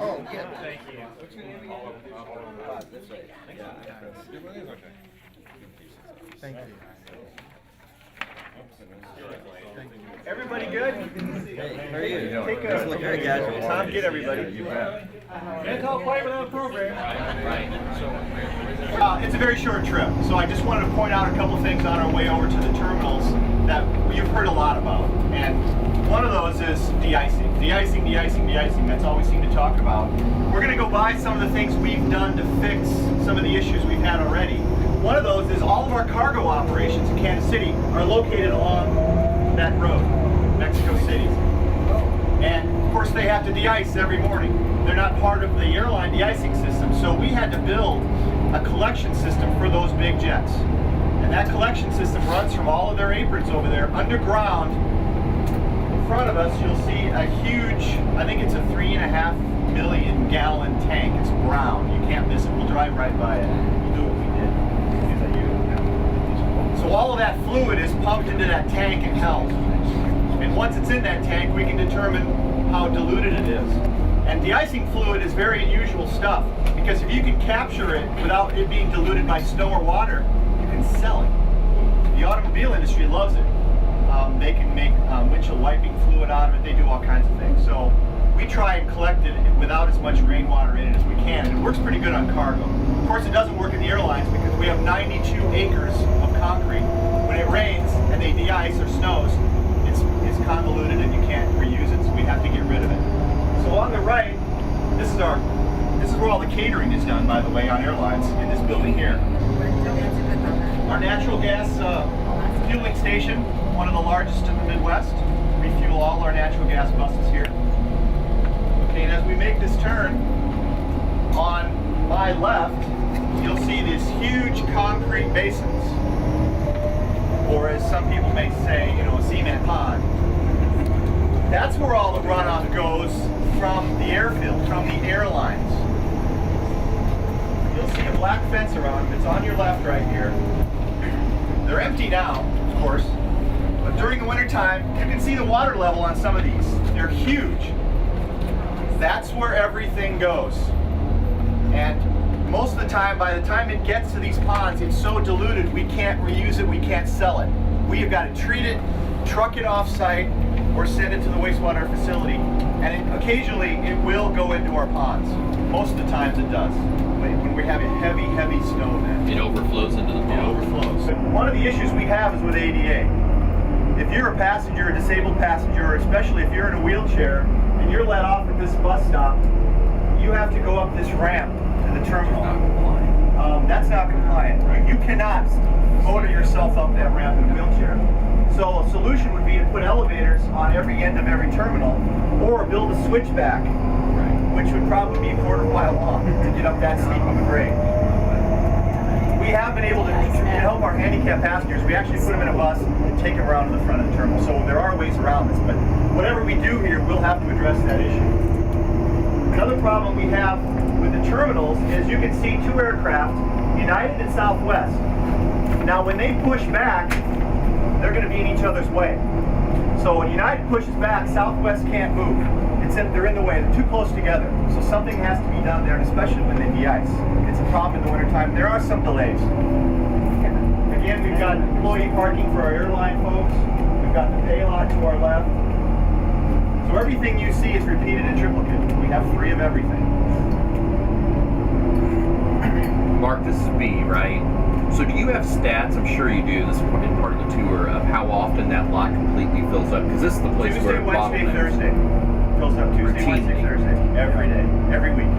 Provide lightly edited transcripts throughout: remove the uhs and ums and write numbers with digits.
Oh, yeah. Thank you. What's your name again? That's right. Thank you. Everybody good? Hey, how are you? Take This look very casual. Tom, get everybody. Can't tell quite without a program. It's a very short trip, so I just wanted to point out a couple things on our way over to the terminals that you've heard a lot about. And one of those is de-icing. De-icing, de-icing, de-icing. That's all we seem to talk about. We're going to go by some of the things we've done to fix some of the issues we've had already. One of those is all of our cargo operations in Kansas City are located along that road, Mexico City. And of course they have to de-ice every morning. They're not part of the airline de-icing system, so we had to build a collection system for those big jets. And that collection system runs from all of their aprons over there underground. In front of us you'll see a huge, I think it's a 3.5 million gallon tank. It's brown, you can't miss it. We'll drive right by it. We'll do what we did. So all of that fluid is pumped into that tank and held. And once it's in that tank, we can determine how diluted it is. And de-icing fluid is very unusual stuff, because if you can capture it without it being diluted by snow or water, you can sell it. The automobile industry loves it. They can make windshield wiping fluid out of it. They do all kinds of things. So we try and collect it without as much rainwater in it as we can, and it works pretty good on cargo. Of course, it doesn't work in the airlines because we have 92 acres of concrete. When it rains and they de-ice or snows, it's convoluted and you can't reuse it, so we have to get rid of it. So on the right, this is where all the catering is done, by the way, on airlines, in this building here. Our natural gas fueling station, one of the largest in the Midwest. We fuel all our natural gas buses here. Okay, and as we make this turn, on my left, you'll see these huge concrete basins, or as some people may say, a cement pond. That's where all the runoff goes from the airfield, from the airlines. You'll see a black fence around them. It's on your left right here. They're empty now, of course, but during the wintertime, you can see the water level on some of these. They're huge. That's where everything goes. And most of the time, by the time it gets to these ponds, it's so diluted we can't reuse it, we can't sell it. We have got to treat it, truck it off-site, or send it to the wastewater facility. And occasionally it will go into our ponds. Most of the times it does. When we have a heavy, heavy snow event. It overflows into the pond. It overflows. So one of the issues we have is with ADA. If you're a passenger, a disabled passenger, or especially if you're in a wheelchair, and you're let off at this bus stop, you have to go up this ramp to the terminal. That's not compliant. You cannot motor yourself up that ramp in a wheelchair. So a solution would be to put elevators on every end of every terminal, or build a switchback, which would probably be a quarter mile long to get up that steep of a grade. We have been able to help our handicapped passengers. We actually put them in a bus and take them around to the front of the terminal. So there are ways around this, but whatever we do here, we'll have to address that issue. Another problem we have with the terminals is you can see two aircraft, United and Southwest. Now when they push back, they're going to be in each other's way. So when United pushes back, Southwest can't move. They're in the way, they're too close together. So something has to be done there, and especially when they de-ice. It's a problem in the wintertime. There are some delays. Again, we've got employee parking for our airline folks. We've got the pay lot to our left. So everything you see is repeated in triplicate. We have 3 of everything. Mark, this is B, right? So do you have stats, I'm sure you do, this is in part of the tour, of how often that lot completely fills up? Because this is the place Tuesday, where Wednesday, bottlenecks. Thursday. Fills up Tuesday, Wednesday, Routinely. Thursday. Every day, every week.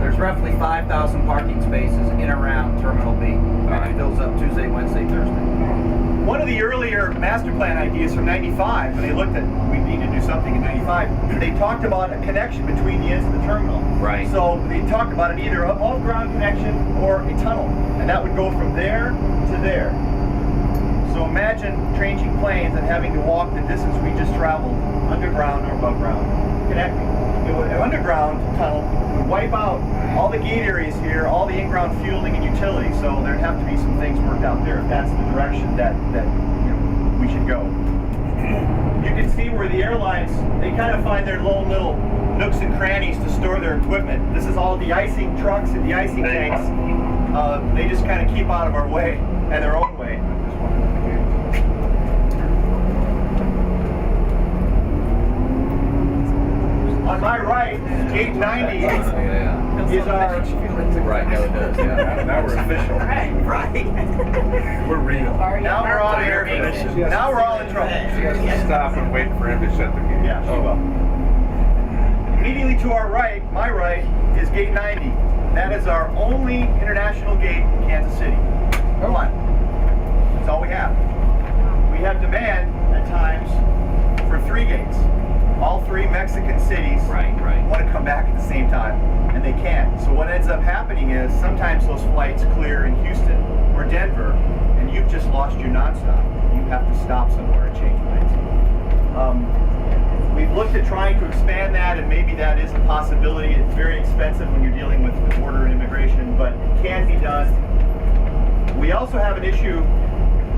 There's roughly 5,000 parking spaces in around Terminal B. Alright. It fills up Tuesday, Wednesday, Thursday. One of the earlier master plan ideas from 95, when they looked at we need to do something in 95, they talked about a connection between the ends of the terminal. Right. So they talked about it either above ground connection or a tunnel, and that would go from there to there. So imagine changing planes and having to walk the distance we just traveled underground or above ground, connecting. An underground tunnel would wipe out all the gate areas here, all the in-ground fueling and utilities. So there'd have to be some things worked out there if that's the direction that we should go. You can see where where the airlines, they kind of find their little nooks and crannies to store their equipment. This is all de-icing trucks and de-icing tanks. They just kind of keep out of our way and their own way. On my right, gate 90 is our... Right, no, it does. Yeah. Now we're official. Right. We're real. Now we're all air conditioned. Now we're all in trouble. She has to stop and wait for him to shut the gate. Yeah, she will. Immediately to our right, my right, is gate 90. That is our only international gate in Kansas City. One. That's all we have. We have demand at times for 3 gates. All 3 Mexican cities want to come back at the same time, and they can't. So what ends up happening is sometimes those flights clear in Houston or Denver, and you've just lost your nonstop. You have to stop somewhere and change lanes. We've looked at trying to expand that, and maybe that is a possibility. It's very expensive when you're dealing with the border and immigration, but it can be done. We also have an issue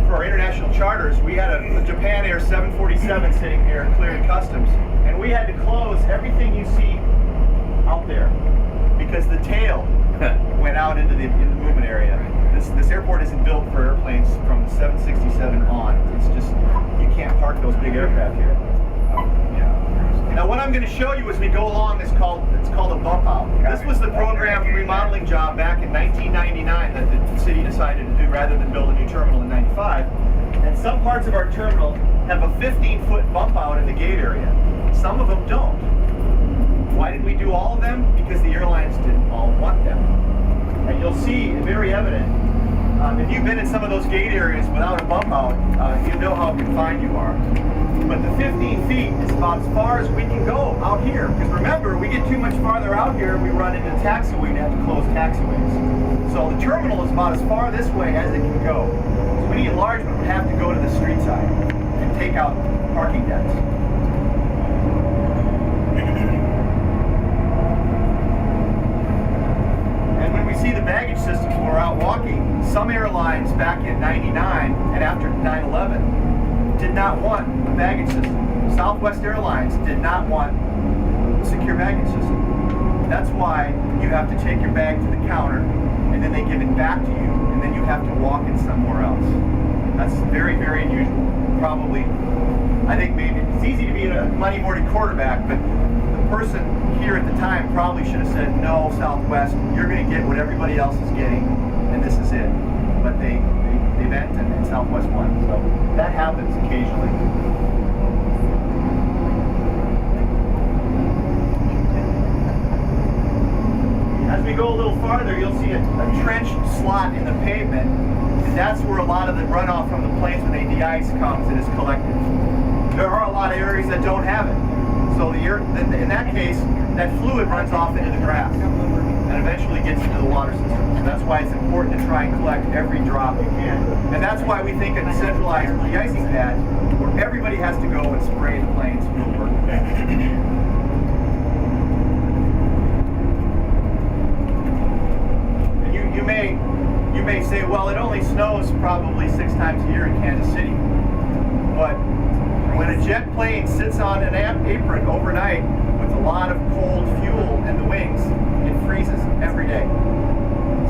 for our international charters. We had a Japan Air 747 sitting here clearing customs, and we had to close everything you see out there because the tail went out into the movement area. This airport isn't built for airplanes from the 767 on. It's just, you can't park those big aircraft here. Now what I'm going to show you as we go along is called a bump out. This was the program remodeling job back in 1999 that the city decided to do rather than build a new terminal in 95. And some parts of our terminal have a 15-foot bump out in the gate area. Some of them don't. Why did we do all of them? Because the airlines didn't all want them. And you'll see, very evident, if you've been in some of those gate areas without a bump out, you know how confined you are. But the 15 feet is about as far as we can go out here. Because remember, we get too much farther out here, we run into taxiway and have to close taxiways. So the terminal is about as far this way as it can go. So any enlargement would have to go to the street side and take out parking decks. And when we see the baggage systems when we're out walking, some airlines back in '99 and after 9/11 did not want a baggage system. Southwest Airlines did not want a secure baggage system. That's why you have to take your bag to the counter and then they give it back to you and then you have to walk in somewhere else. That's very, very unusual. Probably, I think maybe it's easy to be a money-boarded quarterback, but the person here at the time probably should have said, no, Southwest, you're going to get what everybody else is getting and this is it. But they bent and Southwest won. So that happens occasionally. As we go a little farther, you'll see a trenched slot in the pavement, and that's where a lot of the runoff from the planes when they de-ice comes and is collected. There are a lot of areas that don't have it. So in that case, that fluid runs off into the grass and eventually gets into the water system. So that's why it's important to try and collect every drop you can. And that's why we think a decentralized de-icing pad where everybody has to go and spray the planes will work. And you may say, well, it only snows probably 6 times a year in Kansas City. But when a jet plane sits on an apron overnight with a lot of cold fuel in the wings, it freezes every day.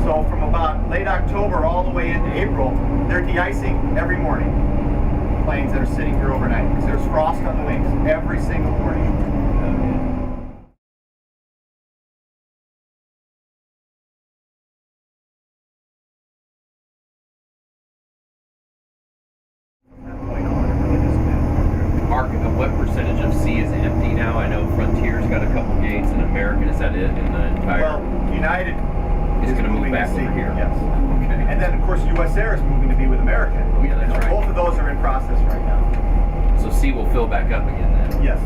So from about late October all the way into April, they're de-icing every morning. Planes that are sitting here overnight because there's frost on the wings every single morning. Mark, what percentage of C is empty now? I know Frontier's got a couple gates, and American, is that it in the entire? Well, United is going to move moving back to C, over here. Yes. Okay. And then, of course, US Air is moving to be with American. Oh, yeah, that's right. Both of those are in process right now. So C will fill back up again then? Yes.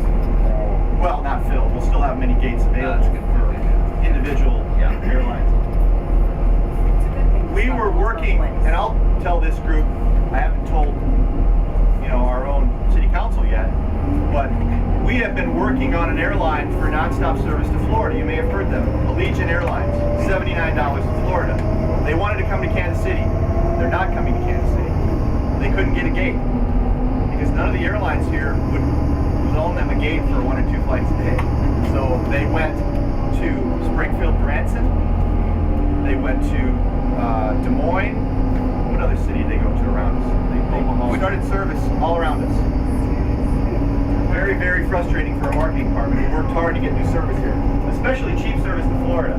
Well, not filled. We'll still have many gates available That's good. for individual airlines. We were working, and I'll tell this group, I haven't told our own city council yet, but we have been working on an airline for nonstop service to Florida. You may have heard them. Allegiant Airlines, $79 to Florida. They wanted to come to Kansas City. They're not coming to Kansas City. They couldn't get a gate because none of the airlines here would own gate for 1 or 2 flights a day. So they went to Springfield, Branson. They went to Des Moines. What other city did they go to around us? They started service all around us. Very, very frustrating for our marketing department. We worked hard to get new service here, especially cheap service to Florida.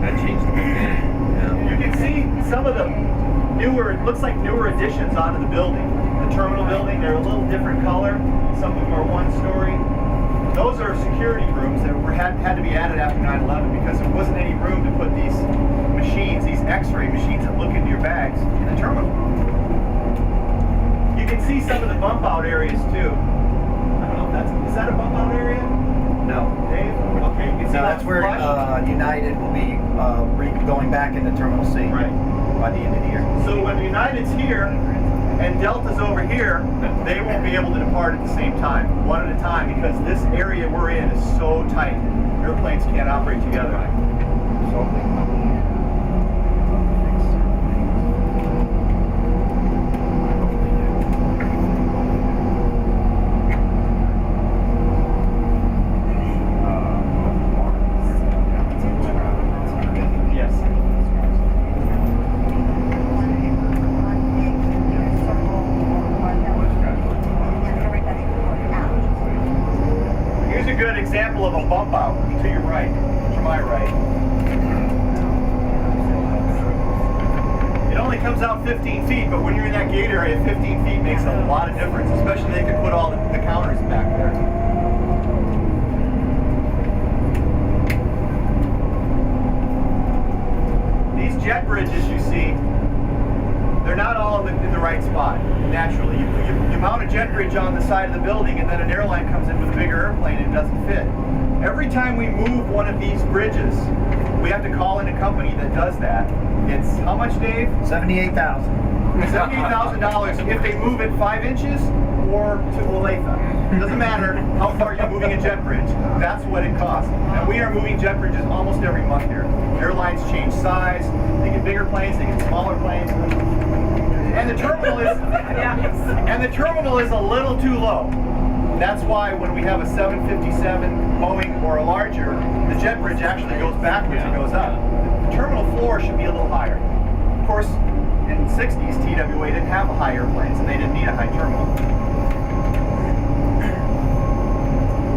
That changed the whole game. Yeah. You can see some of the newer, it looks like newer additions onto the building. The terminal building, they're a little different color. Some of them are 1-story. Those are security rooms that had to be added after 9/11 because there wasn't any room to put these machines, these X-ray machines that look into your bags in the terminal. You can see some of the bump out areas too. I don't know if is that a bump out area? No. Dave? Okay, you can see No, that's where United will be going back into Terminal C by the end of the year. So when United's here and Delta's over here, they won't be able to depart at the same time, one at a time, because this area we're in is so tight. Airplanes can't operate together. Yes. Here's a good example of a bump out to your right, to my right. It only comes out 15 feet, but when you're in that gate area, 15 feet makes a lot of difference, especially they could put all the counters back there. These jet bridges you see, they're not all in the right spot, naturally. You mount a jet bridge on the side of the building and then an airline comes in with a bigger airplane and it doesn't fit. Every time we move one of these bridges, we have to call in a company that does that. It's how much, Dave? $78,000. $78,000 if they move it 5 inches or to Olathe. It doesn't matter how far you're moving a jet bridge. That's what it costs. And we are moving jet bridges almost every month here. Airlines change size. They get bigger planes. They get smaller planes. And the terminal is a little too low. That's why when we have a 757 Boeing or a larger, the jet bridge actually goes backwards and goes up. The terminal floor should be a little higher. Of course, in the 60s, TWA didn't have high airplanes and they didn't need a high terminal.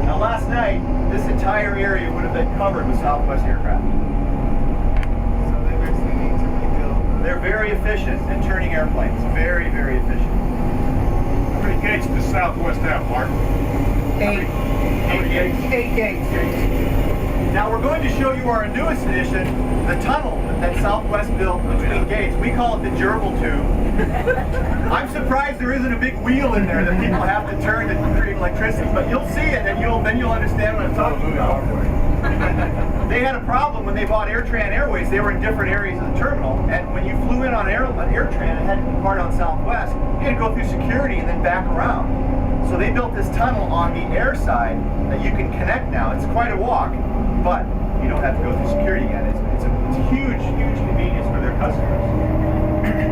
Now last night, this entire area would have been covered with Southwest aircraft. So they basically need to rebuild. They're very efficient in turning airplanes. Very, very efficient. How many gates does Southwest have, Mark? 8 gates. Now we're going to show you our newest addition, the tunnel that Southwest built between gates. We call it the gerbil tube. I'm surprised there isn't a big wheel in there that people have to turn to create electricity, but you'll see it and then you'll understand what I'm talking about. They had a problem when they bought AirTran Airways. They were in different areas of the terminal, and when you flew in on AirTran and had to depart on Southwest, you had to go through security and then back around. So they built this tunnel on the air side that you can connect now. It's quite a walk, but you don't have to go through security again. It's a huge, huge convenience for their customers.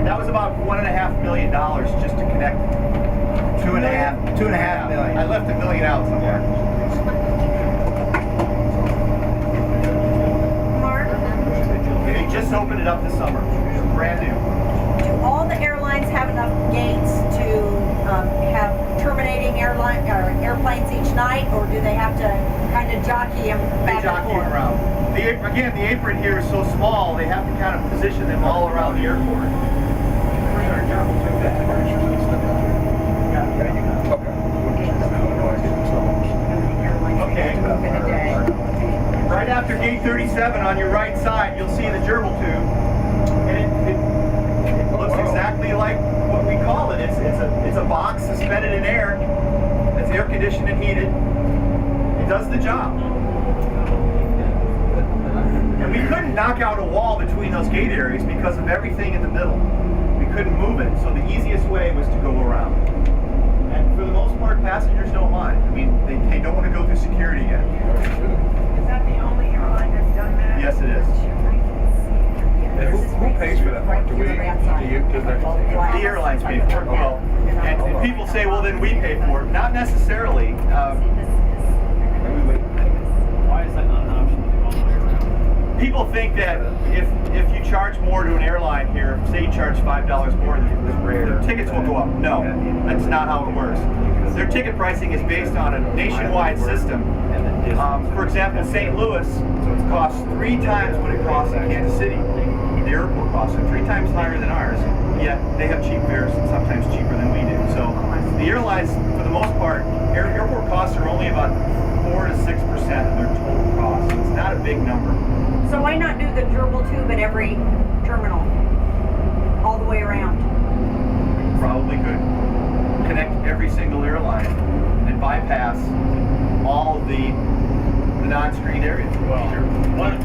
That was about $1.5 million just to connect. $2.5 million. I left $1 million out somewhere. Mark, They just opened it up this summer. It's brand new. do all the airlines have enough gates to have terminating airplanes each night, or do they have to kind of jockey them They back jockey and forth? around. Again, the apron here is so small, they have to kind of position them all around the airport. Okay. Right after gate 37 on your right side, you'll see the gerbil tube. And it looks exactly like what we call it. It's a box suspended in air. It's air conditioned and heated. It does the job. And we couldn't knock out a wall between those gate areas because of everything in the middle. We couldn't move it, so the easiest way was to go around. And for the most part, passengers don't mind. I mean, they don't want to go through security again. Is that the only airline that's done that? Yes, it is. And who pays for that, Mark? Do you? The airlines pay for it. Well, and people say, well, then we pay for it. Not necessarily. Why is that not an option to do all the way around? People think that if you charge more to an airline here, say you charge $5 more, the tickets will go up. No, that's not how it works. Their ticket pricing is based on a nationwide system. For example, St. Louis costs 3 times what it costs in Kansas City. The airport costs are 3 times higher than ours, yet they have cheap fares and sometimes cheaper than we do. So the airlines, for the most part, airport costs are only about 4 to 6% of their total cost. So it's not a big number. So why not do the gerbil tube at every terminal, all the way around? Probably could connect every single airline and bypass all of the non-screened areas. Well,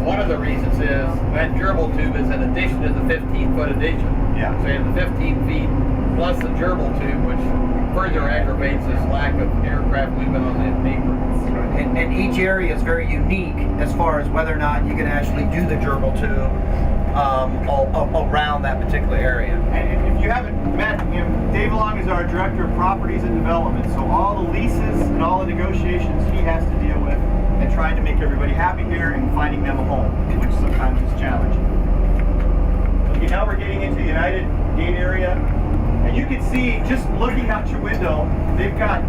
one of the reasons is that gerbil tube is in addition to the 15-foot addition. Yeah. So you have the 15 feet plus the gerbil tube, which further aggravates this lack of aircraft movement on the paper. And each area is very unique as far as whether or not you can actually do the gerbil tube around that particular area. And if you haven't met him, Dave Long is our Director of Properties and Development. So all the leases and all the negotiations he has to deal with and trying to make everybody happy here and finding them a home, which sometimes is challenging. Okay, now we're getting into the United Gate area. And you can see, just looking out your window, they've got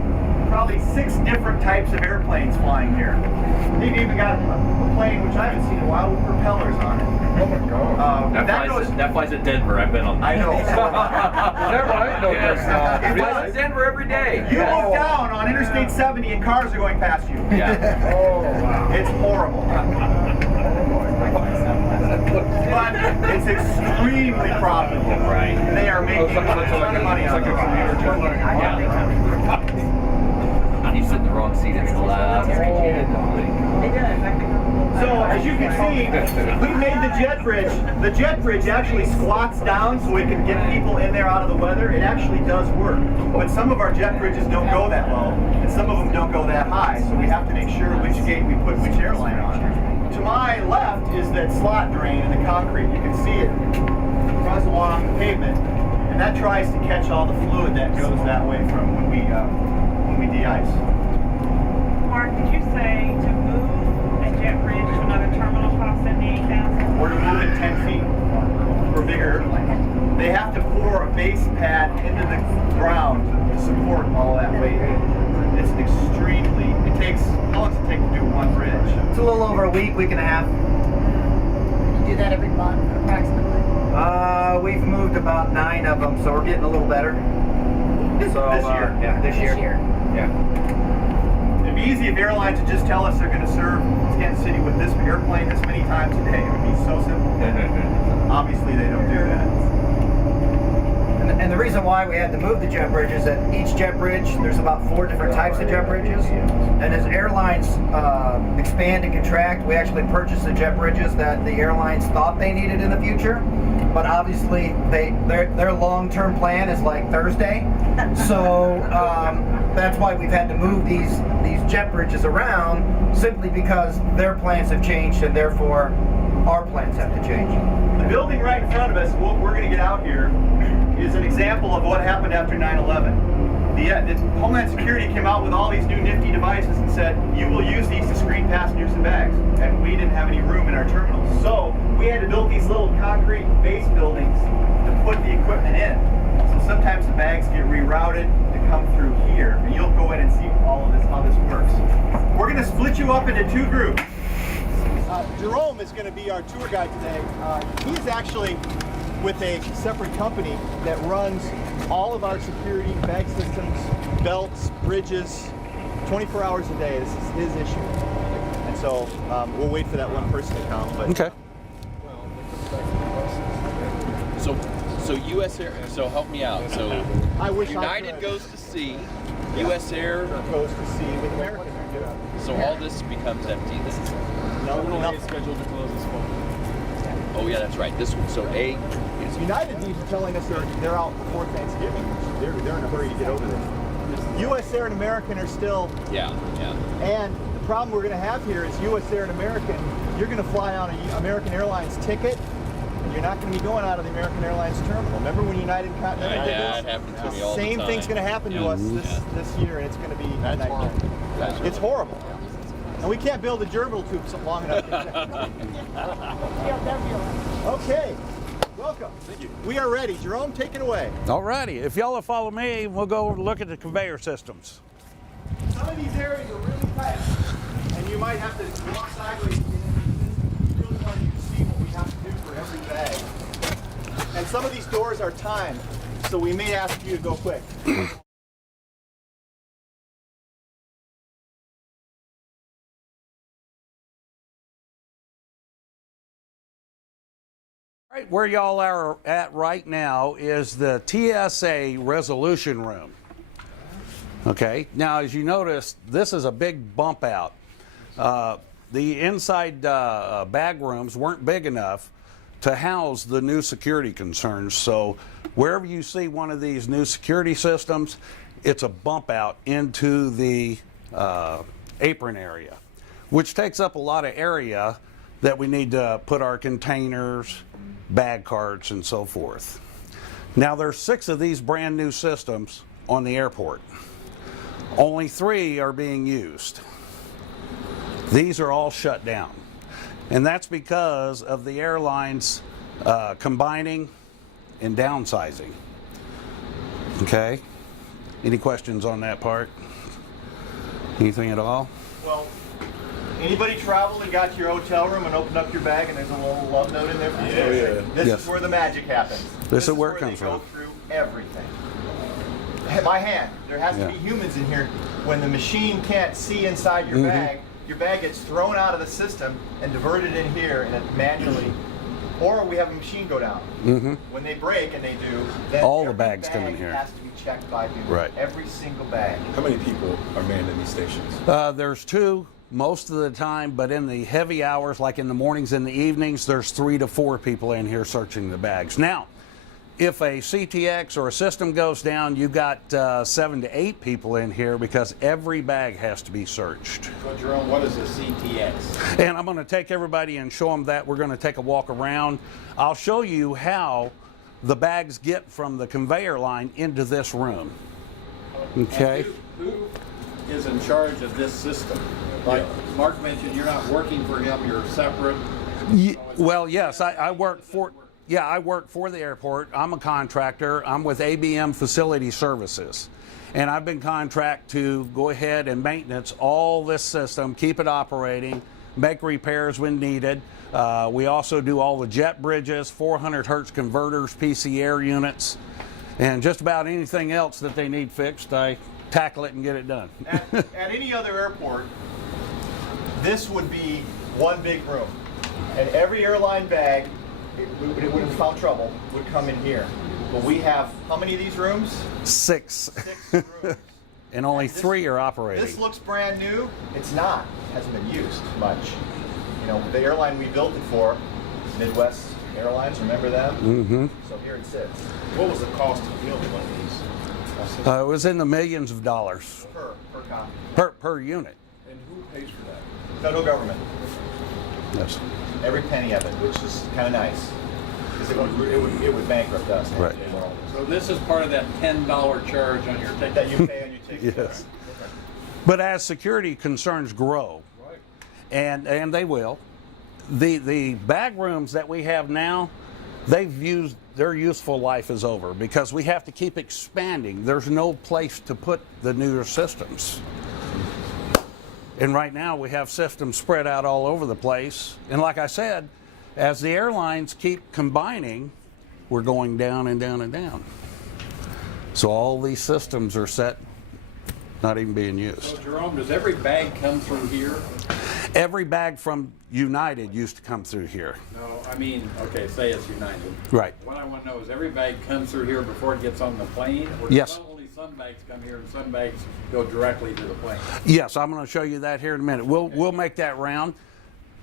probably 6 different types of airplanes flying here. They've even got a plane, which I haven't seen in a while, with propellers on it. Oh my God. That flies at Denver. I've been on that. I know. Is that right? No, it flies at Denver every day. You look down on Interstate 70 and cars are going past you. Yeah. Oh, wow. It's horrible. But it's extremely profitable. Right. They are making a ton of money on it. You sit in the wrong seat. It's loud. So as you can see, we made the jet bridge. The jet bridge actually squats down so it can get people in there out of the weather. It actually does work. But some of our jet bridges don't go that low, and some of them don't go that high. So we have to make sure which gate we put which airline on. To my left is that slot drain in the concrete. You can see it runs along the pavement, and that tries to catch all the fluid that goes that way from when we de-ice. Mark, did you say to move a jet bridge to another terminal cost $78,000? Or to move it 10 feet for bigger airplanes. They have to pour a base pad into the ground to support all that weight. It's it takes, how long does it take to do one bridge? It's a little over a week and a half. You do that every month, approximately? We've moved about 9 of them, so we're getting a little better. So, This year? Yeah, this year. Yeah. It'd be easy if airlines would just tell us they're going to serve Kansas City with this airplane this many times a day. It would be so simple. Obviously, they don't do that. And the reason why we had to move the jet bridge is that each jet bridge, there's about 4 different types of jet bridges. And as airlines expand and contract, we actually purchase the jet bridges that the airlines thought they needed in the future. But obviously, their long-term plan is like Thursday. So that's why we've had to move these jet bridges around, simply because their plans have changed and therefore our plans have to change. The building right in front of us, what we're going to get out here, is an example of what happened after 9/11. The Homeland Security came out with all these new nifty devices and said, you will use these to screen passengers and bags. And we didn't have any room in our terminals. So we had to build these little concrete base buildings to put the equipment in. So sometimes the bags get rerouted to come through here. And you'll go in and see all of this, how this works. We're going to split you up into 2 groups. Jerome is going to be our tour guide today. He's actually with a separate company that runs all of our security, bag systems, belts, bridges, 24 hours a day. This is his issue. And so we'll wait for that one person to come. But Okay. So U.S. Air. So help me out. So I wish United goes to sea. U.S. Air goes to sea with American. So all this becomes empty. This is. No. scheduled to close this fall. Oh yeah, that's right. This one. So A. Is, United is telling us they're out before Thanksgiving. They're in a hurry to get over there. U.S. Air and American are still. yeah. And the problem we're going to have here is U.S. Air and American. You're going to fly on an American Airlines ticket. And you're not going to be going out of the American Airlines terminal. Remember when United Continental did Yeah, this? it happened to me all the Same time. thing's going to happen to us this year, and it's going to be a nightmare. It's horrible. And we can't build a gerbil tube long enough. Okay, welcome. Thank you. We are ready. Jerome, take it away. Alrighty, if y'all will follow me, we'll go look at the conveyor systems. Some of these areas are really tight, and you might have to walk sideways and really want you to see what we have to do for every bag. And some of these doors are timed, so we may ask you to go quick. Right, where y'all are at right now is the TSA resolution room. Okay, now as you notice, this is a big bump out. The inside bag rooms weren't big enough to house the new security concerns. So wherever you see one of these new security systems, it's a bump out into the apron area, which takes up a lot of area that we need to put our containers, bag carts, and so forth. Now there's 6 of these brand new systems on the airport. Only 3 are being used. These are all shut down. And that's because of the airlines combining and downsizing. Okay? Any questions on that part? Anything at all? Well, anybody travel and got to your hotel room and opened up your bag and there's a little love note in there for you? This Yes. is where the magic happens. This is where it where comes they go from. through everything. By hand. There has to be humans in here. When the machine can't see inside your bag gets thrown out of the system and diverted in here and it manually, or we have a machine go down. When they break, and they do, then All the every bags bag come in here. has to be checked by humans. Right. Every single bag. How many people are manned in these stations? There's 2 most of the time, but in the heavy hours, like in the mornings and the evenings, there's 3 to 4 people in here searching the bags. Now, if a CTX or a system goes down, you got 7 to 8 people in here because every bag has to be searched. So Jerome, what is a CTX? And I'm going to take everybody and show them that. We're going to take a walk around. I'll show you how the bags get from the conveyor line into this room. Okay? Who is in charge of this system? Like Mark mentioned, you're not working for him, you're separate. Well, yes, I work for. Yeah, I work for the airport. I'm a contractor. I'm with ABM Facility Services. And I've been contracted to go ahead and maintenance all this system, keep it operating, make repairs when needed. We also do all the jet bridges, 400 hertz converters, PC air units, and just about anything else that they need fixed, I tackle it and get it done. At any other airport, this would be one big room. And every airline bag, it would have found trouble, would come in here. But we have, how many of these rooms? 6. 6 rooms. And only This- 3 are operating. This looks brand new. It's not. It hasn't been used much. You know, the airline we built it for, Midwest Airlines, remember them? Mm-hmm. So here it sits. What was the cost of building one of these? It was in the millions of dollars Per copy. per unit. And who pays for that? Federal government. Yes. Every penny of it, which is kind of nice. Because it would bankrupt us. Right. So this is part of that $10 charge on your ticket. That you pay on your ticket. Yes. But as security concerns grow, and they will, the bag rooms that we have now, their useful life is over because we have to keep expanding. There's no place to put the newer systems. And right now we have systems spread out all over the place. And like I said, as the airlines keep combining, we're going down and down and down. So all these systems are set, not even being used. So Jerome, does every bag come through here? Every bag from United used to come through here. No, I mean, okay, say it's United. Right. What I want to know is every bag comes through here before it gets on the plane? Or does Yes. only some bags come here and some bags go directly to the plane? Yes, I'm going to show you that here in a minute. We'll make that round.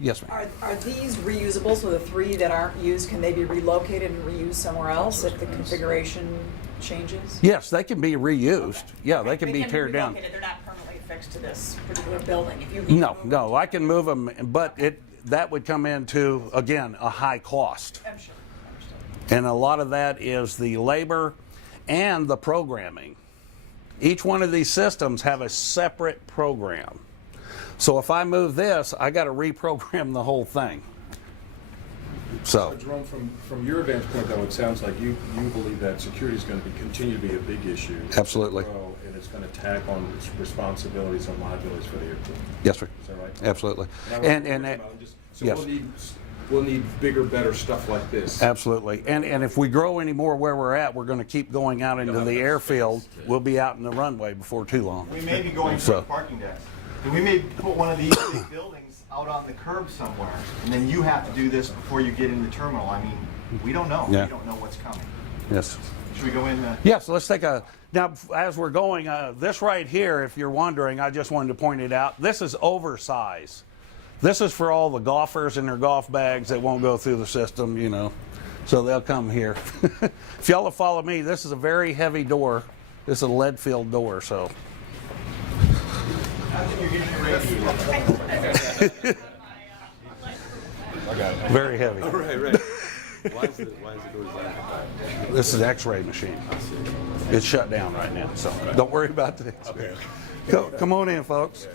Yes, ma'am. Are these reusable? So the 3 that aren't used, can they be relocated and reused somewhere else if the configuration changes? Yes, they can be reused. Yeah, they can be teared down. They're not permanently fixed to this particular building. If you No, I can move them, but that would come into, again, a high cost. I'm sure. And a lot of that is the labor and the programming. Each one of these systems have a separate program. So if I move this, I got to reprogram the whole thing. So Jerome, from your vantage point, though, it sounds like you believe that security is going to continue to be a big issue. Absolutely. And it's going to tack on responsibilities and liabilities for the airport. yes, sir. Is that right? Absolutely. So yes. we'll need bigger, better stuff like this. Absolutely. And if we grow any more where we're at, we're going to keep going out into the airfield. We'll be out in the runway before too long. We may be going for So- a parking deck. And we may put one of these big buildings out on the curb somewhere, and then you have to do this before you get in the terminal. I mean, we don't know. Yeah. We don't know what's coming. Yes. Should we go in? Yes, let's take a, now as we're going, this right here, if you're wondering, I just wanted to point it out, this is oversize. This is for all the golfers and their golf bags that won't go through the system, you know, so they'll come here. If y'all will follow me, this is a very heavy door. This is a lead-filled door, so. I think you're getting ready. I got it. Very heavy. Right. Why is the door like This is an X-ray machine. It's shut down right now, so don't worry about this. Okay. Come on in, folks.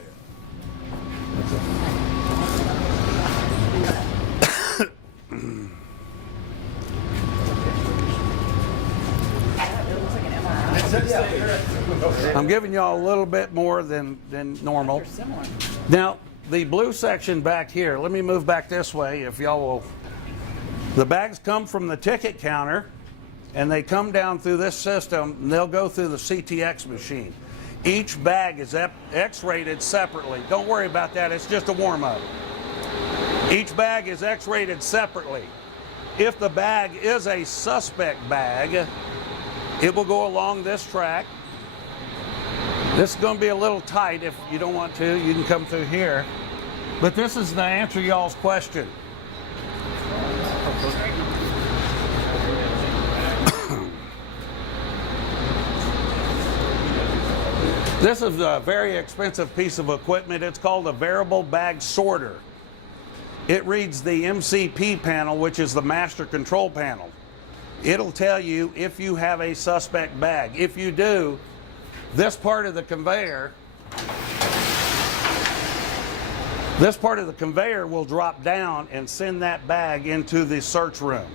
I'm giving y'all a little bit more than normal. Now, the blue section back here, let me move back this way if y'all will. The bags come from the ticket counter and they come down through this system and they'll go through the CTX machine. Each bag is X-rated separately. Don't worry about that, it's just a warm-up. Each bag is X-rated separately. If the bag is a suspect bag, it will go along this track. This is going to be a little tight. If you don't want to, you can come through here. But this is to answer y'all's question. This is a very expensive piece of equipment. It's called a variable bag sorter. It reads the MCP panel, which is the master control panel. It'll tell you if you have a suspect bag. If you do, this part of the conveyor will drop down and send that bag into the search room.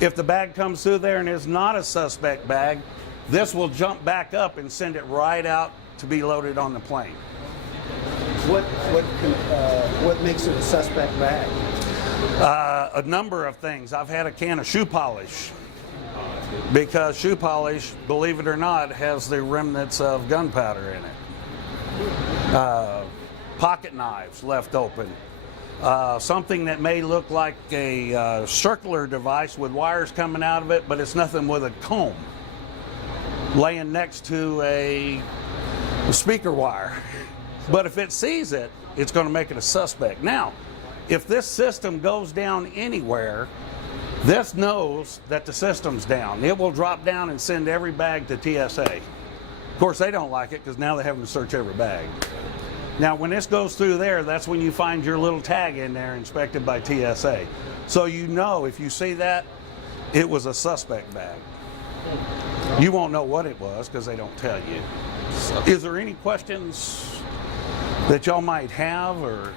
If the bag comes through there and is not a suspect bag, this will jump back up and send it right out to be loaded on the plane. What makes it a suspect bag? A number of things. I've had a can of shoe polish because shoe polish, believe it or not, has the remnants of gunpowder in it. Pocket knives left open. Something that may look like a circular device with wires coming out of it, but it's nothing with a comb laying next to a speaker wire. But if it sees it, it's going to make it a suspect. Now, if this system goes down anywhere, this knows that the system's down. It will drop down and send every bag to TSA. Of course, they don't like it because now they're having to search every bag. Now, when this goes through there, that's when you find your little tag in there inspected by TSA. So you know if you see that, it was a suspect bag. You won't know what it was because they don't tell you. So, is there any questions that y'all might have or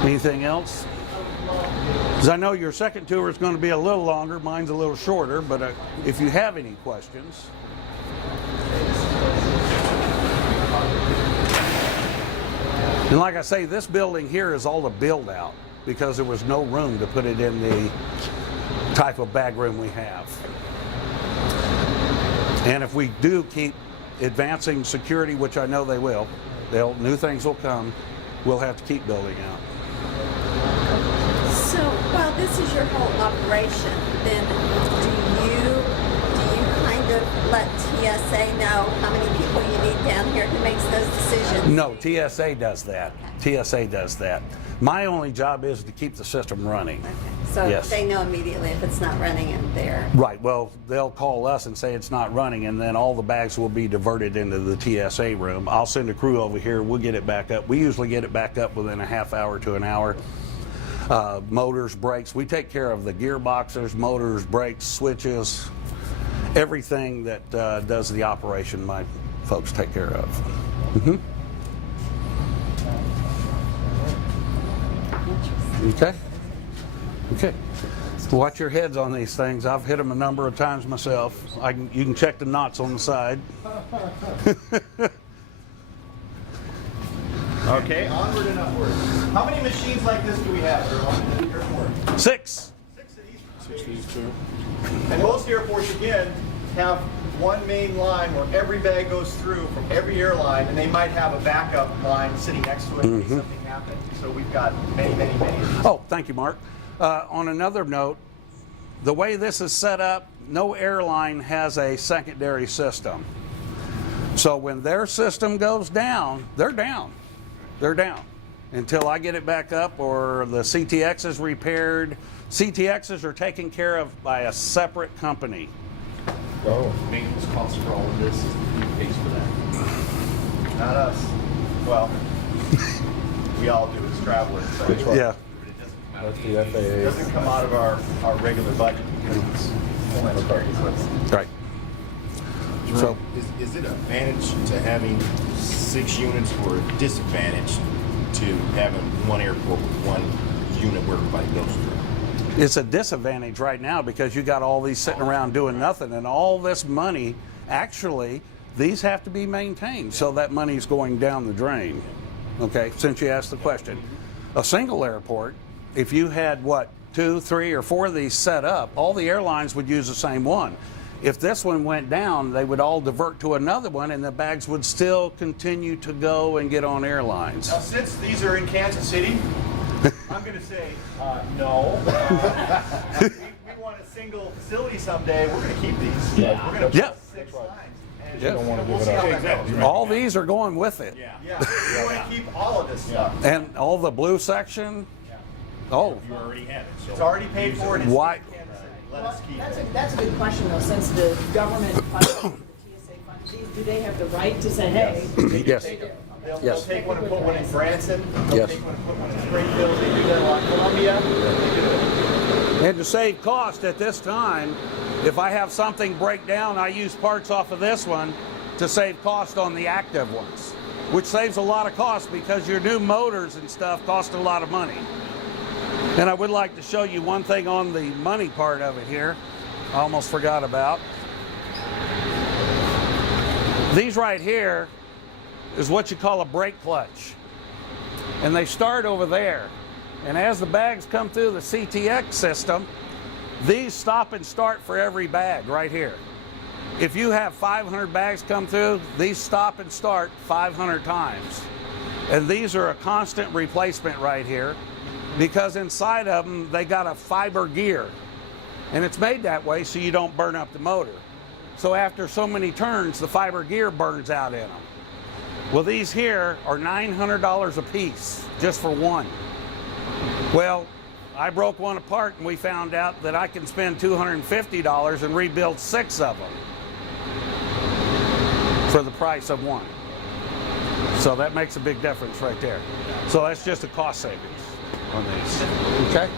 anything else? Because I know your second tour is going to be a little longer, mine's a little shorter, but if you have any questions. And like I say, this building here is all the build out because there was no room to put it in the type of bag room we have. And if we do keep advancing security, which I know they will, new things will come, we'll have to keep building out. So while this is your whole operation, then do you kind of let TSA know how many people you need down here? Who makes those decisions? No, TSA does that. TSA does that. My only job is to keep the system running. Okay. So Yes. they know immediately if it's not running in there. Right, well, they'll call us and say it's not running, and then all the bags will be diverted into the TSA room. I'll send a crew over here, we'll get it back up. We usually get it back up within a half hour to an hour. motors, brakes. We take care of the gearboxes, motors, brakes, switches, everything that does the operation. My folks take care of. Mm-hmm. Okay. Okay. Watch your heads on these things. I've hit them a number of times myself. You can check the knots on the side. Okay, onward and upward. How many machines like this do we have at the airport? 6. 6 of these. 6 of these too. And most airports, again, have one main line where every bag goes through from every airline, and they might have a backup line sitting next to it in case something happened. So we've got many, many, many. Oh, thank you, Mark. On another note, the way this is set up, no airline has a secondary system. So when their system goes down, they're down. They're down until I get it back up or the CTX is repaired. CTXs are taken care of by a separate company. Oh. Maintenance costs for all of this, who pays for that? Not us. Well, we all do as travelers. So That's right. Yeah. That's the FAA. It doesn't come out of our regular budget because it's Homeland Security. So it's Right. So Is it an advantage to having 6 units or a disadvantage to having one airport with one unit where everybody goes through? it's a disadvantage right now because you got all these sitting around doing nothing, and all this money, actually, these have to be maintained, so that money's going down the drain. Okay, since you asked the question. A single airport, if you had, 2, 3, or 4 of these set up, all the airlines would use the same one. If this one went down, they would all divert to another one, and the bags would still continue to go and get on airlines. now, since these are in Kansas City, I'm going to say no. We want a single facility someday. We're going to keep these. Yeah. We're going to Yeah. put 6 lines. And Yeah. You don't want to we'll give see it how up. that goes. All these are going with it. Yeah. We want to keep all of this stuff. And all the blue section, oh, You already have it. So It's already paid for. And it's Why- in Kansas City. Let us keep That's it. a good question though, since the government funds, the TSA funds these, do they have the right to say, hey? yes. They do. They'll Yes. take one and put one in Branson. They'll Yes. take one and put one in Springfield. They do that along Columbia. They do it. And to save cost at this time, if I have something break down, I use parts off of this one to save cost on the active ones, which saves a lot of cost because your new motors and stuff cost a lot of money. And I would like to show you one thing on the money part of it here. I almost forgot about. These right here is what you call a brake clutch. And they start over there. And as the bags come through the CTX system, these stop and start for every bag right here. If you have 500 bags come through, these stop and start 500 times. And these are a constant replacement right here because inside of them, they got a fiber gear. And it's made that way so you don't burn up the motor. So after so many turns, the fiber gear burns out in them. Well, these here are $900 a piece just for one. Well, I broke one apart and we found out that I can spend $250 and rebuild 6 of them for the price of one. So that makes a big difference right there. So that's just a cost savings on these. Okay?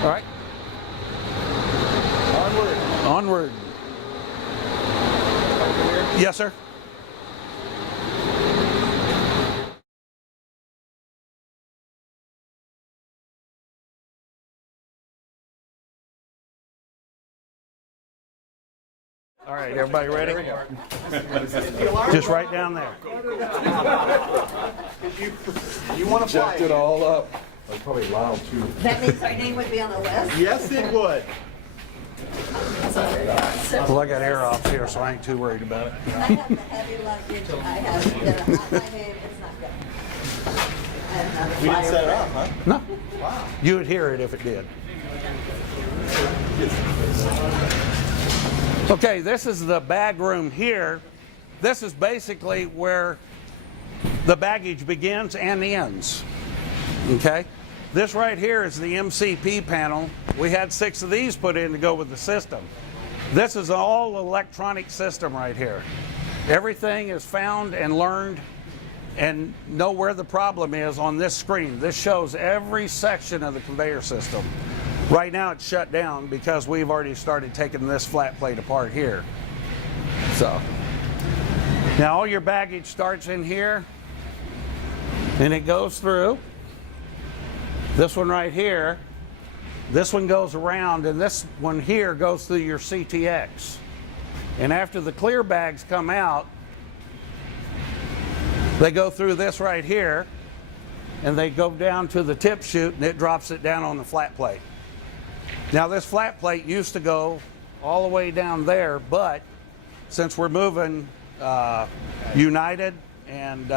All right. Onward. Onward. Yes, sir. All right, everybody ready? Just right down there. You want to fly? Jacked it all up. That's probably loud too. That means our name would be on the list? Yes, it would. Well, I got air off here, so I ain't too worried about it. I have the heavy luggage. I have my name. It's not good. I'm not a We didn't set it firefighter. up, huh? No, Wow. you would hear it if it did. Okay, this is the bag room here. This is basically where the baggage begins and ends. Okay? This right here is the MCP panel. We had 6 of these put in to go with the system. This is an all electronic system right here. Everything is found and learned and know where the problem is on this screen. This shows every section of the conveyor system. Right now it's shut down because we've already started taking this flat plate apart here. So now all your baggage starts in here and it goes through. This one right here, this one goes around, and this one here goes through your CTX. And after the clear bags come out, they go through this right here and they go down to the tip chute and it drops it down on the flat plate. Now this flat plate used to go all the way down there, but since we're moving United and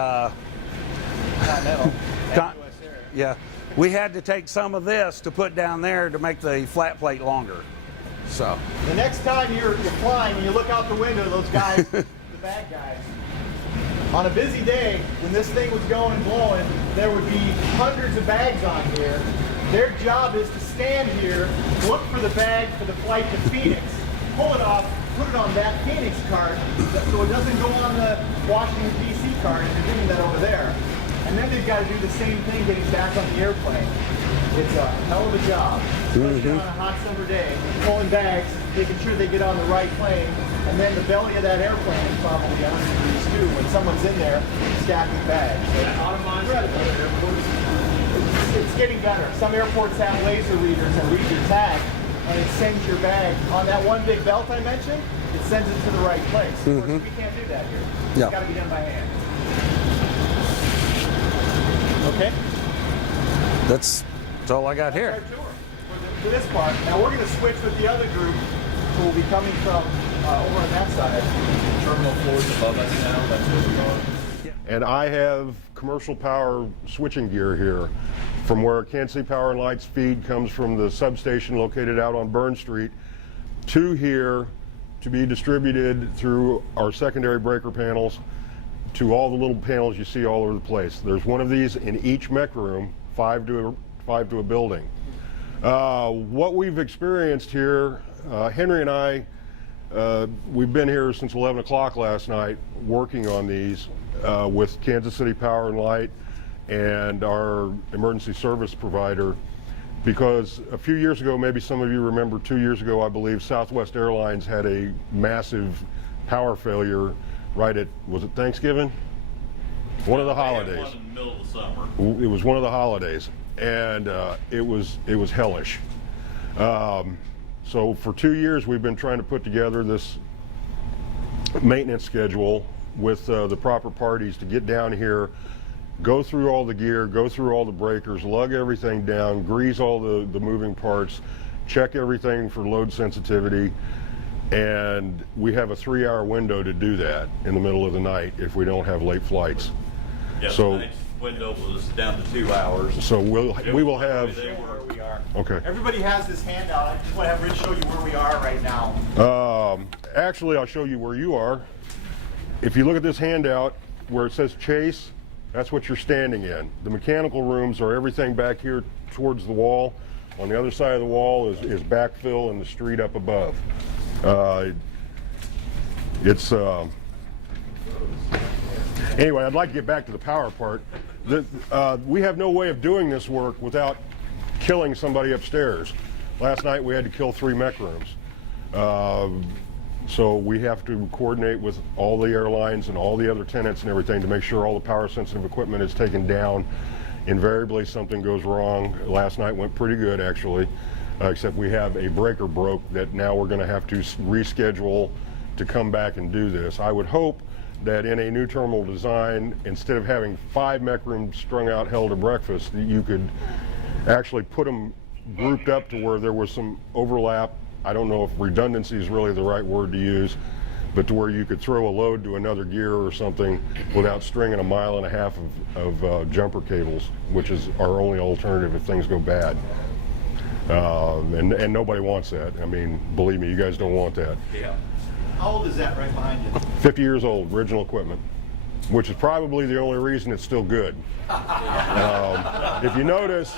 yeah, we had to take some of this to put down there to make the flat plate longer. So The next time you're flying and you look out the window, those guys, the bad guys, on a busy day, when this thing was going and blowing, there would be hundreds of bags on here. Their job is to stand here, look for the bag for the flight to Phoenix, pull it off, put it on that Phoenix card, so it doesn't go on the Washington, D.C. card if you're doing that over there. And then they've got to do the same thing getting back on the airplane. It's a hell of a job, especially on a hot summer day, pulling bags, making sure they get on the right plane, and then the belly of that airplane is probably 100 degrees too when someone's in there stacking bags. It's getting better. Some airports have laser readers that read your tag, and it sends your bag on that one big belt I mentioned. It sends it to the right place. Of course, we can't do that here. It's got to be done by hand. Okay. that's all I got here. Our tour for this part. Now we're going to switch with the other group who will be coming from over on that side. Terminal floors above us now. That's where we are. And I have commercial power switching gear here from where Kansas City Power and Light's feed comes from the substation located out on Burn Street to here to be distributed through our secondary breaker panels to all the little panels you see all over the place. There's one of these in each mech room, five to a building. What we've experienced here, Henry and I, we've been here since 11 o'clock last night working on these with Kansas City Power and Light and our emergency service provider, because a few years ago, maybe some of you remember 2 years ago, I believe, Southwest Airlines had a massive power failure right at, was it Thanksgiving? One of the holidays. It was in the middle of the summer. It was one of the holidays, and it was hellish. So for 2 years, we've been trying to put together this maintenance schedule with the proper parties to get down here, go through all the gear, go through all the breakers, lug everything down, grease all the moving parts, check everything for load sensitivity, and we have a 3-hour window to do that in the middle of the night if we don't have late flights. Yeah, so the next window was down to 2 hours. So we will have. Where we are. Okay. Everybody has this handout. I just want to have Rich show you where we are right now. Actually, I'll show you where you are. If you look at this handout where it says Chase, that's what you're standing in. The mechanical rooms are everything back here towards the wall. On the other side of the wall is backfill and the street up above. Anyway, I'd like to get back to the power part. We have no way of doing this work without killing somebody upstairs. Last night we had to kill 3 mech rooms. So we have to coordinate with all the airlines and all the other tenants and everything to make sure all the power sensitive equipment is taken down. Invariably something goes wrong. Last night went pretty good actually, except we have a breaker broke that now we're going to have to reschedule to come back and do this. I would hope that in a new terminal design, instead of having 5 mech rooms strung out hell to breakfast, that you could actually put them grouped up to where there was some overlap. I don't know if redundancy is really the right word to use, but to where you could throw a load to another gear or something without stringing 1.5 miles of jumper cables, which is our only alternative if things go bad. And nobody wants that. I mean, believe me, you guys don't want that. Yeah. How old is that right behind you? 50 years old, original equipment, which is probably the only reason it's still good. If you notice,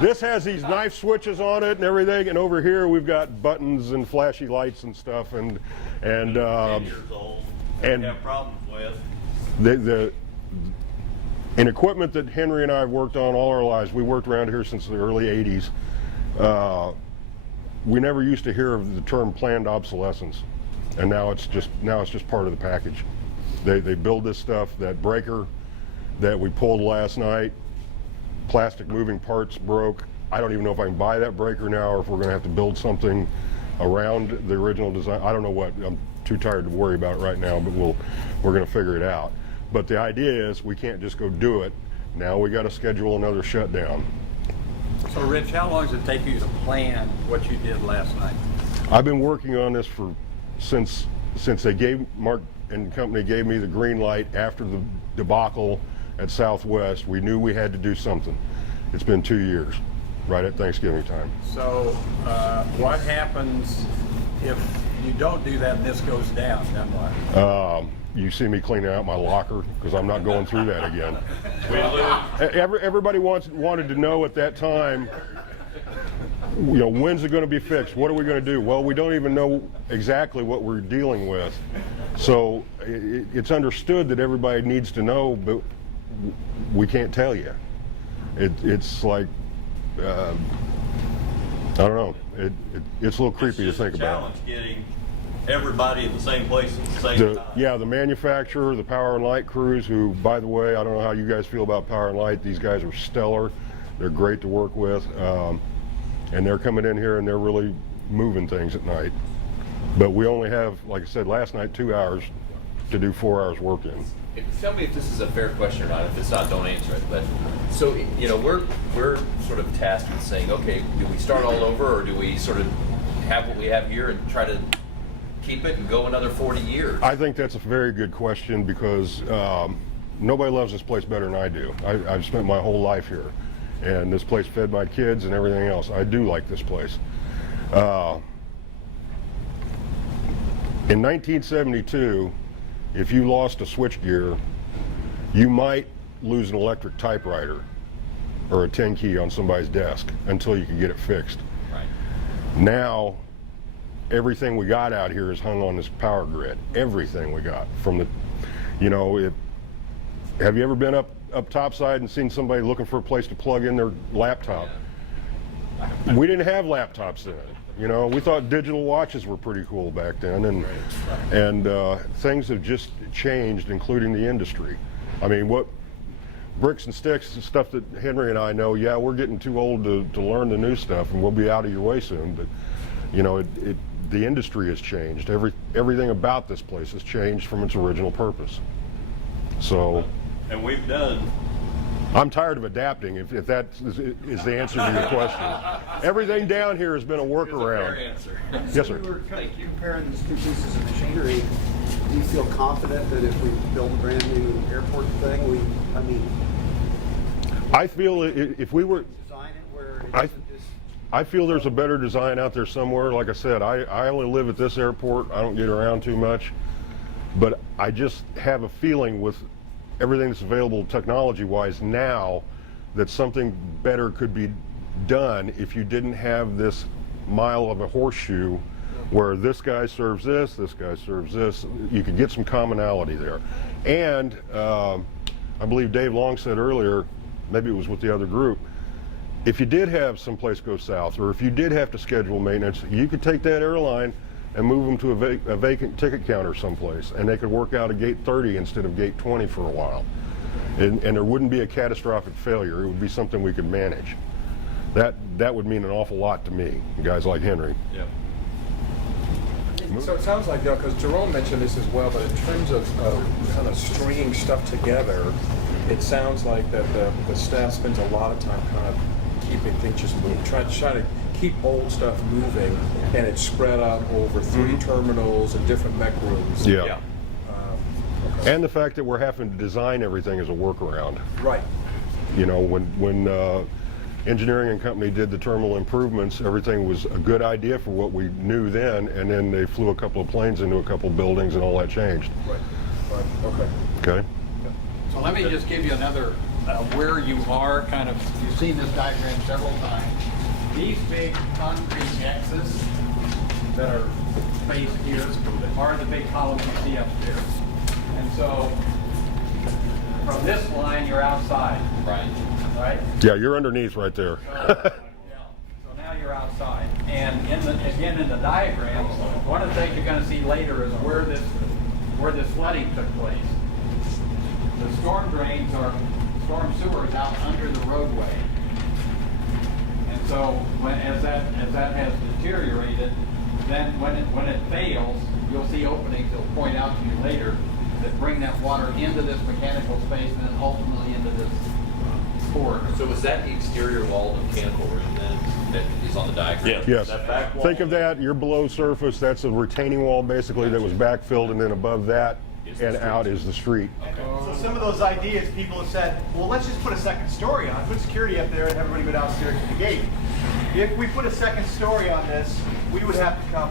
this has these knife switches on it and everything, and over here we've got buttons and flashy lights and stuff, and 10 years old. and have problems with. In equipment that Henry and I have worked on all our lives, we worked around here since the early 80s. We never used to hear of the term planned obsolescence, and now it's just part of the package. They build this stuff. That breaker that we pulled last night, plastic moving parts broke. I don't even know if I can buy that breaker now, or if we're going to have to build something around the original design. I don't know what. I'm too tired to worry about it right now, but we're going to figure it out. But the idea is we can't just go do it. Now we got to schedule another shutdown. So Rich, how long does it take you to plan what you did last night? I've been working on this since they gave Mark and company gave me the green light after the debacle at Southwest. We knew we had to do something. It's been 2 years, right at Thanksgiving time. So what happens if you don't do that and this goes down? Then what? You see me cleaning out my locker because I'm not going through that again. Everybody wanted to know at that time, you know, when's it going to be fixed? What are we going to do? Well, we don't even know exactly what we're dealing with. So it's understood that everybody needs to know, but we can't tell you. It's like, I don't know. It's a little creepy to think about. It's just a challenge getting everybody at the same place at the same time. Yeah, the manufacturer, the Power and Light crews, who, by the way, I don't know how you guys feel about Power and Light. These guys are stellar. They're great to work with. And they're coming in here and they're really moving things at night. But we only have, like I said last night, 2 hours to do 4 hours work in. Tell me if this is a fair question or not. If it's not, don't answer it. But so, you know, we're sort of tasked with saying, okay, do we start all over, or do we sort of have what we have here and try to keep it and go another 40 years? I think that's a very good question, because nobody loves this place better than I do. I've spent my whole life here, and this place fed my kids and everything else. I do like this place. In 1972, if you lost a switchgear, you might lose an electric typewriter or a 10 key on somebody's desk until you could get it fixed. Right. Now, everything we got out here is hung on this power grid. Everything we got from the, you know, have you ever been up topside and seen somebody looking for a place to plug in their laptop? Yeah. We didn't have laptops then. You know, we thought digital watches were pretty cool back then, and things have just changed, including the industry. I mean, what bricks and sticks and stuff that Henry and I know, yeah, we're getting too old to learn the new stuff, and we'll be out of your way soon. But you know, the industry has changed. Everything about this place has changed from its original purpose. So, and we've done. I'm tired of adapting, if that is the answer to your question. Everything down here has been a workaround. Yes, sir. We were kind of comparing these two pieces of machinery. Do you feel confident that if we build a brand new airport thing, I feel if we were, design it where it I isn't just... I feel there's a better design out there somewhere. Like I said, I only live at this airport. I don't get around too much. But I just have a feeling with everything that's available technology-wise now that something better could be done if you didn't have this mile of a horseshoe where this guy serves this guy serves this. You could get some commonality there. And I believe Dave Long said earlier, maybe it was with the other group, if you did have someplace go south, or if you did have to schedule maintenance, you could take that airline and move them to a vacant ticket counter someplace, and they could work out at gate 30 instead of gate 20 for a while. And there wouldn't be a catastrophic failure. It would be something we could manage. That would mean an awful lot to me, guys like Henry. Yeah. So it sounds like, because Jerome mentioned this as well, but in terms of kind of stringing stuff together, it sounds like that the staff spends a lot of time kind of keeping things just moving, trying to keep old stuff moving, and it's spread out over 3 terminals and different mech rooms. Yeah. Okay. And the fact that we're having to design everything as a workaround. Right. You know, when engineering and company did the terminal improvements, everything was a good idea for what we knew then, and then they flew a couple of planes into a couple of buildings and all that changed. Right. Okay. Okay. So let me just give you another where you are kind of, you've seen this diagram several times. These big concrete X's that are spaced here are the big columns you see up there. And so from this line, you're outside. Right. Right? Yeah, you're underneath right there. So now you're outside. And again in the diagram, one of the things you're going to see later is where this flooding took place. The storm drains are storm sewers out under the roadway. And so as that has deteriorated, then when it fails, you'll see openings that'll point out to you later that bring that water into this mechanical space and then ultimately into this corridor. So was that the exterior wall of the mechanical room then that is on the diagram? Yes. Think of that, you're below surface, that's a retaining wall basically that was backfilled, and then above that and out is the street. So some of those ideas, people have said, well, let's just put a second story on, put security up there and have everybody go downstairs to the gate. If we put a second story on this, we would have to come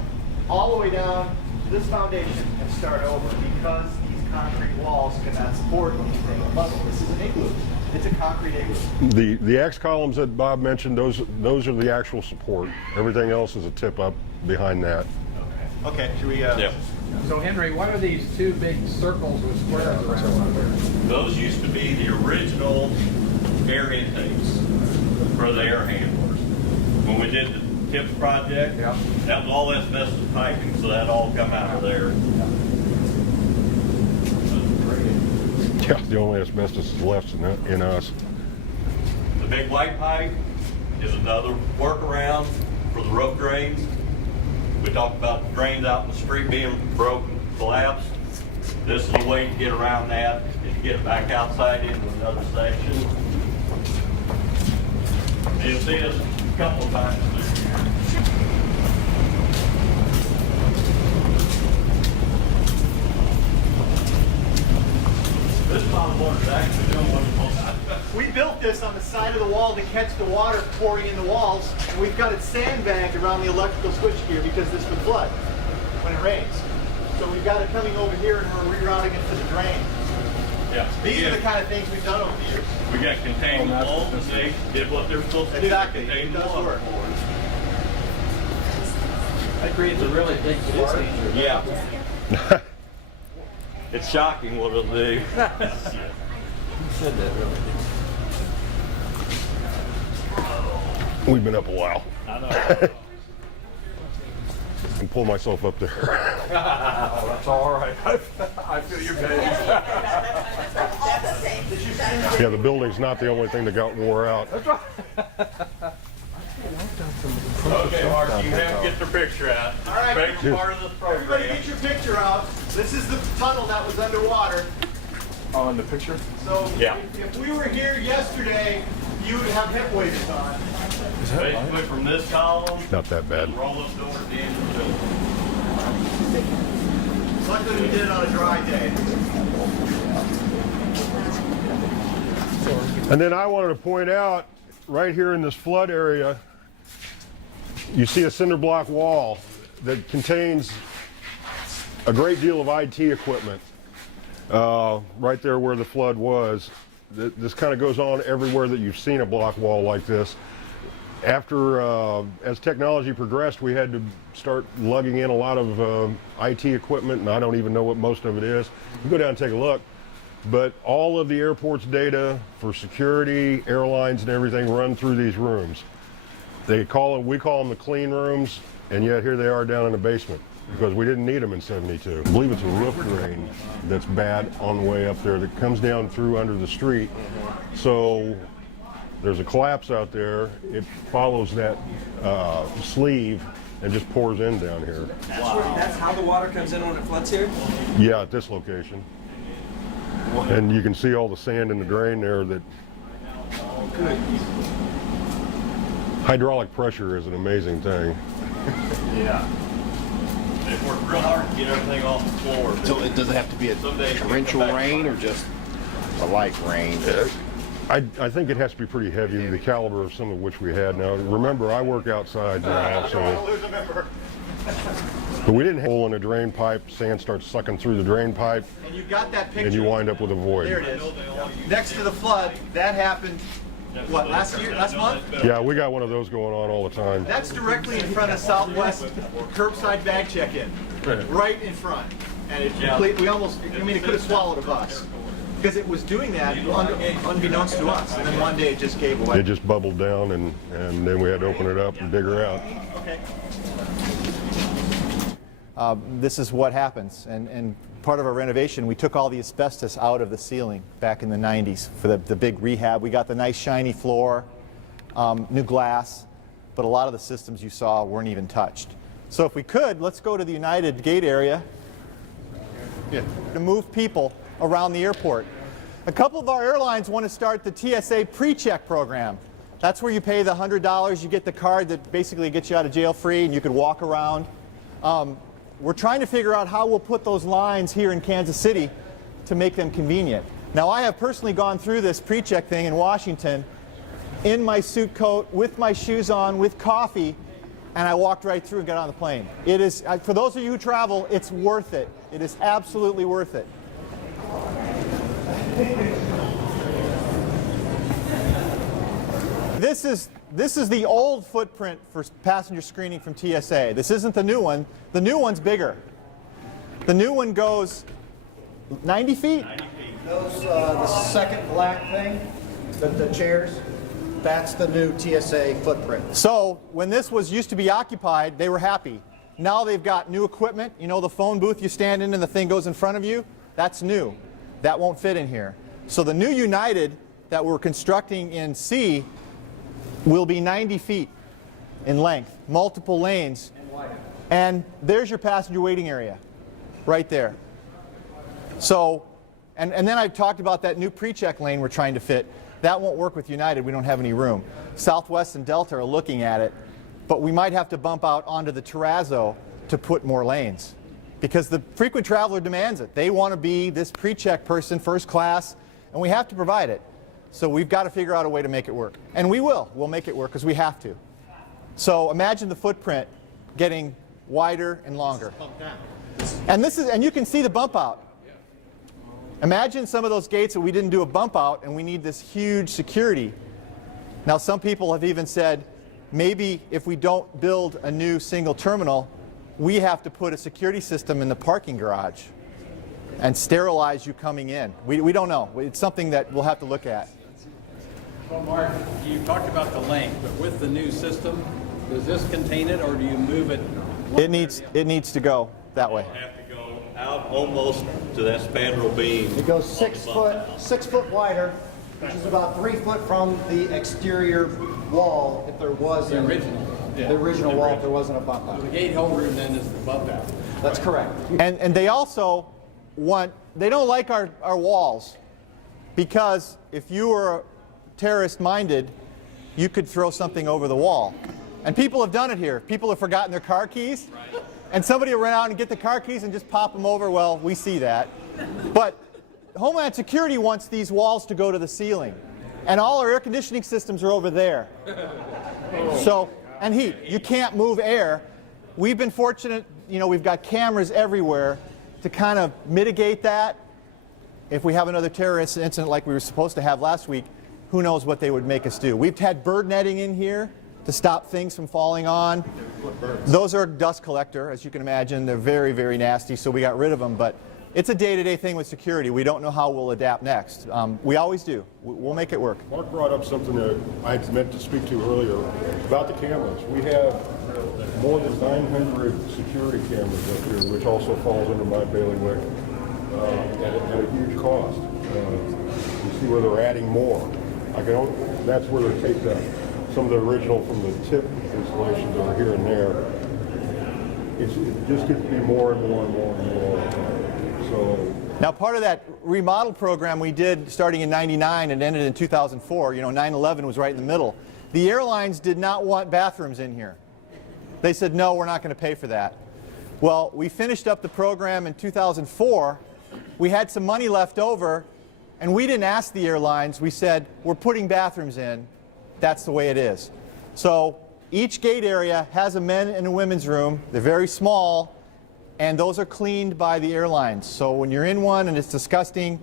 all the way down to this foundation and start over because these concrete walls cannot support anything above it. This is an igloo. It's a concrete igloo. The X columns that Bob mentioned, those are the actual support. Everything else is a tip up behind that. Okay, should we? So Henry, what are these two big circles with squares around? Those used to be the original air intakes for the air handlers. When we did the TIPS project, that was all asbestos piping, so that all come out of there. Yeah, the only asbestos is left in us. The big white pipe is another workaround for the roof drains. We talked about the drains out in the street being broken, collapsed. This is a way to get around that, is to get it back outside into another section. You'll see us a couple of times this year. This bottom board is actually doing what it's supposed to. We built this on the side of the wall to catch the water pouring in the walls, and we've got it sandbagged around the electrical switchgear because this would flood when it rains. So we've got it coming over here and we're rerouting it to the drain. Yeah. These are the kind of things we've done over the years. We got contained walls and they did what they're supposed to do. Exactly. Contain It the does water work. for us. That creates a really big spark. Yeah. It's shocking what it'll do. Said that really. We've been up a while. I know. I can pull myself up there. Oh, that's all right. I feel your pain. Yeah, the building's not the only thing that got wore out. That's right. Okay, Mark, you have to get the picture out. All right. Picture part of the program. Everybody get your picture out. This is the tunnel that was underwater. Oh, in the picture? So Yeah. if we were here yesterday, you would have hip waders on. Basically from this column, Not that bad. roll up door at the end of the building. Luckily we did it on a dry day. And then I wanted to point out, right here in this flood area, you see a cinder block wall that contains a great deal of IT equipment right there where the flood was. This kind of goes on everywhere that you've seen a block wall like this. After, as technology progressed, we had to start lugging in a lot of IT equipment, and I don't even know what most of it is. You go down and take a look. But all of the airport's data for security, airlines, and everything run through these rooms. We call them the clean rooms, and yet here they are down in the basement because we didn't need them in '72. I believe it's a roof drain that's bad on the way up there that comes down through under the street. So there's a collapse out there. It follows that sleeve and just pours in down here. That's how the water comes in when it floods here? Yeah, at this location. And you can see all the sand in the drain there. That hydraulic pressure is an amazing thing. Yeah. They worked real hard to get everything off the floor. So does it have to be a torrential rain or just a light rain? I think it has to be pretty heavy, the caliber of some of which we had. Now, remember, I work outside now, so. But we didn't have a hole in a drain pipe, sand starts sucking through the drain pipe, And you've got that picture. and you wind up with a void. There it is. Next to the flood, that happened, what, last month? Yeah, we got one of those going on all the time. That's directly in front of Southwest curbside bag check-in, right in front. And it complete, we almost, I mean, it could have swallowed a bus. because it was doing that unbeknownst to us, and then one day it just gave away. It just bubbled down, and then we had to open it up and dig her out. Okay. This is what happens, and part of our renovation, we took all the asbestos out of the ceiling back in the 90s for the big rehab. We got the nice shiny floor, new glass, but a lot of the systems you saw weren't even touched. So if we could, let's go to the United gate area to move people around the airport. A couple of our airlines want to start the TSA pre-check program. That's where you pay the $100, you get the card that basically gets you out of jail free, and you could walk around. We're trying to figure out how we'll put those lines here in Kansas City to make them convenient. Now, I have personally gone through this pre-check thing in Washington in my suit coat, with my shoes on, with coffee, and I walked right through and got on the plane. It is, for those of you who travel, it's worth it. It is absolutely worth it. This is the old footprint for passenger screening from TSA. This isn't the new one. The new one's bigger. The new one goes 90 feet? 90 feet. Those, the second black thing, the chairs, that's the new TSA footprint. So when this used to be occupied, they were happy. Now they've got new equipment. You know the phone booth you stand in and the thing goes in front of you? That's new. That won't fit in here. So the new United that we're constructing in C will be 90 feet in length, multiple lanes. And there's your passenger waiting area, right there. So, and then I've talked about that new pre-check lane we're trying to fit. That won't work with United, we don't have any room. Southwest and Delta are looking at it, but we might have to bump out onto the terrazzo to put more lanes. Because the frequent traveler demands it. They want to be this pre-check person, first class, and we have to provide it. So we've got to figure out a way to make it work. And we will. We'll make it work because we have to. So imagine the footprint getting wider and longer. And you can see the bump out. Imagine some of those gates that we didn't do a bump out and we need this huge security. Now some people have even said maybe if we don't build a new single terminal, we have to put a security system in the parking garage and sterilize you coming in. We don't know. It's something that we'll have to look at. Well, Mark, you talked about the length, but with the new system, does this contain it, or do you move it? It needs to go that way. Have to go out almost to that spandrel beam. It goes 6 foot wider, which is about 3 foot from the exterior wall if there was The original. The original wall if there wasn't a bump out. The gate hold room then is the bump out. That's correct. And they also they don't like our walls, because if you were terrorist minded, you could throw something over the wall. And people have done it here. People have forgotten their car keys, and somebody will run out and get the car keys and just pop them over. Well, we see that. But Homeland Security wants these walls to go to the ceiling, and all our air conditioning systems are over there. So, and heat, you can't move air. We've been fortunate, we've got cameras everywhere to kind of mitigate that. If we have another terrorist incident like we were supposed to have last week, who knows what they would make us do. We've had bird netting in here to stop things from falling on. Those are a dust collector, as you can imagine. They're very, very nasty, so we got rid of them. But it's a day-to-day thing with security. We don't know how we'll adapt next. We always do. We'll make it work. Mark brought up something that I meant to speak to earlier about the cameras. We have more than 900 security cameras up here, which also falls under my bailiwick at a huge cost. You see where they're adding more. That's where they're taking some of the original from the tip installations are here and there. It just gets to be more and more and more and more. So now, part of that remodel program we did starting in '99 and ended in 2004, 9/11 was right in the middle. The airlines did not want bathrooms in here. They said, no, we're not going to pay for that. Well, we finished up the program in 2004. We had some money left over, and we didn't ask the airlines. We said, we're putting bathrooms in. That's the way it is. So each gate area has a men and a women's room. They're very small, and those are cleaned by the airlines. So when you're in one and it's disgusting,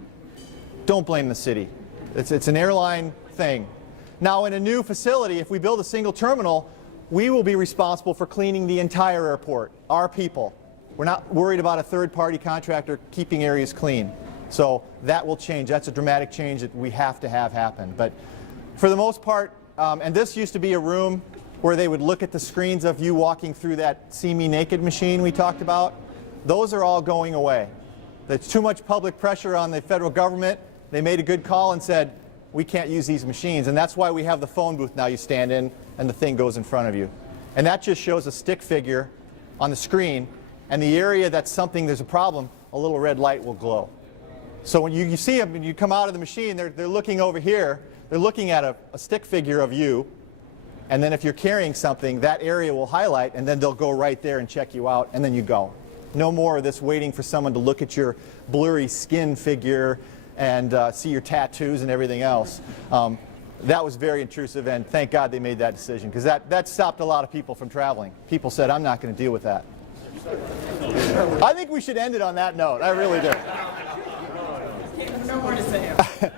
don't blame the city. It's an airline thing. Now, in a new facility, if we build a single terminal, we will be responsible for cleaning the entire airport, our people. We're not worried about a third-party contractor keeping areas clean. So that will change. That's a dramatic change that we have to have happen. But for the most part, and this used to be a room where they would look at the screens of you walking through that See Me Naked machine we talked about. Those are all going away. There's too much public pressure on the federal government. They made a good call and said, we can't use these machines. And that's why we have the phone booth now you stand in and the thing goes in front of you. And that just shows a stick figure on the screen, and the area that's something there's a problem, a little red light will glow. So when you see them, when you come out of the machine, they're looking over here, they're looking at a stick figure of you, and then if you're carrying something, that area will highlight, and then they'll go right there and check you out, and then you go. No more of this waiting for someone to look at your blurry skin figure and see your tattoos and everything else. That was very intrusive, and thank God they made that decision, because that stopped a lot of people from traveling. People said, I'm not going to deal with that. I think we should end it on that note. I really do. No more to say.